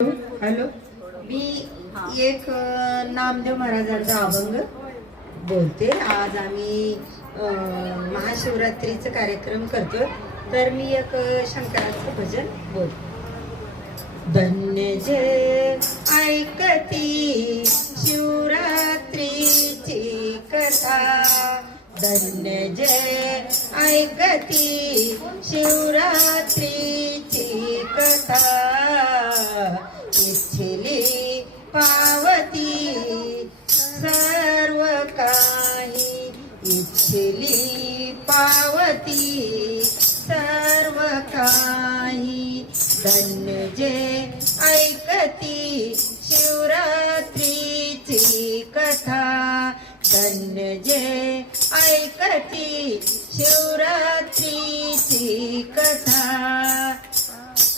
Hello. मी एक नामदेव महाराजांचा अभंग बोलते. आज आम्ही महाशिवरात्रीचा कार्यक्रम करतो तर मी एक शंकराचं भजन बोल धन्य जे ऐकती शिवरात्रीची कथा धन्य जे ऐकती शिवरात्रीची कथा. इच्छिली पावती सर्व काही धन्य जे ऐकती शिवरात्रीची कथा. धन्य जे ऐकती शिवरात्रीची कथा.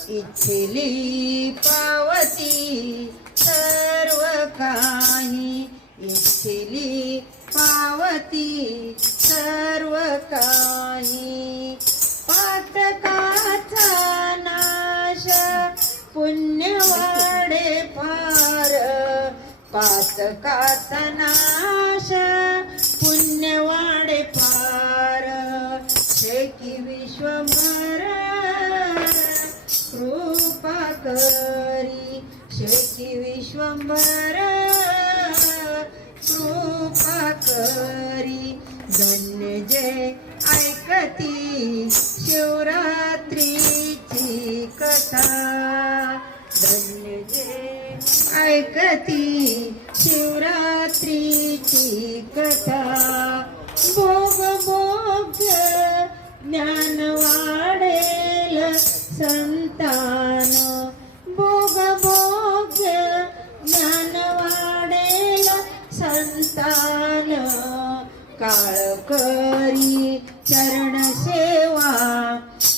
इच्छिली पावती सर्व काही. इच्छिली पावती सर्व काही पातकाचा नाश पुण्य वाढे फार पातकाचा नाश पुण्य वाढे फार शेकी विश्वभर कृपा करी. शेकी विश्वंभर ऐकती शिवरात्रीची कथा. जे ऐकती शिवरात्रीची कथा. भोग भोग ज्ञान वाढेल संतान. काळ करी चरण सेवा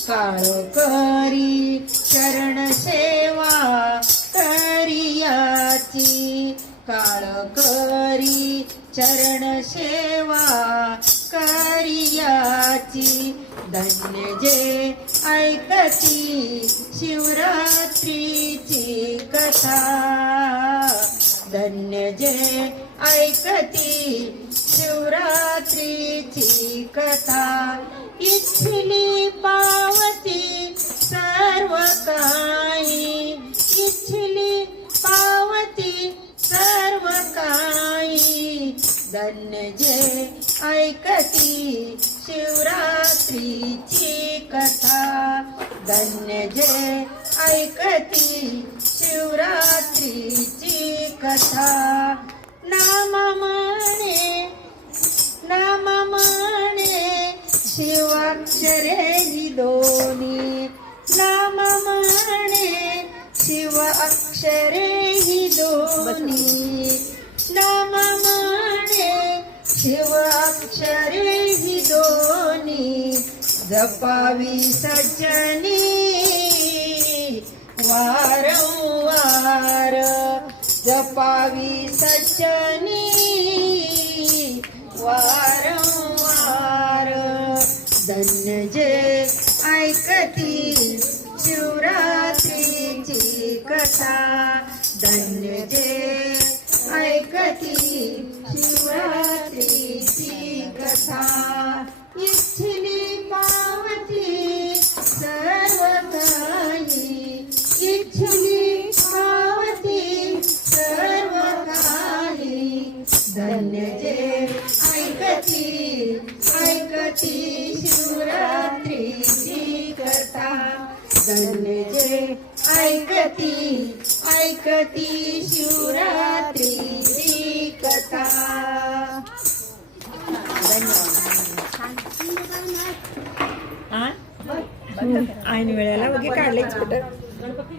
काळ करी चरण सेवा करियाची काळ करी चरण सेवा करियाची. धन्य जे ऐकती शिवरात्रीची कथा धन्य जे ऐकती शिवरात्रीची कथा. इच्छिली पावती सर्व काही. इच्छिली पावती सर्व काही. धन्य जे ऐकती शिवरात्रीची कथा. धन्य जे ऐकती शिवरात्रीची कथा. नाम शिवाक्षरे हि दोन्ही नाम म्हणे शिव अक्षरे ही दोन्ही नाम म्हणे शिव अक्षरे ही दोन्ही जपावी सज्जनी वारंवार जपावी सज्जनी वारंवार धन्य जे ऐकती शिवरात्रीची कथा. धन्य जे ऐकती शिवरात्रीची कथा. इच्छिली पावती सर्व काही इच्छिली पावती सर्व काही धन्य जे ऐकती ऐकती धन्य जे ऐकती ऐकती शिवरात्रीची कथा धन्यवाद. ऐन वेळेला वगैरे काढलेच कुठं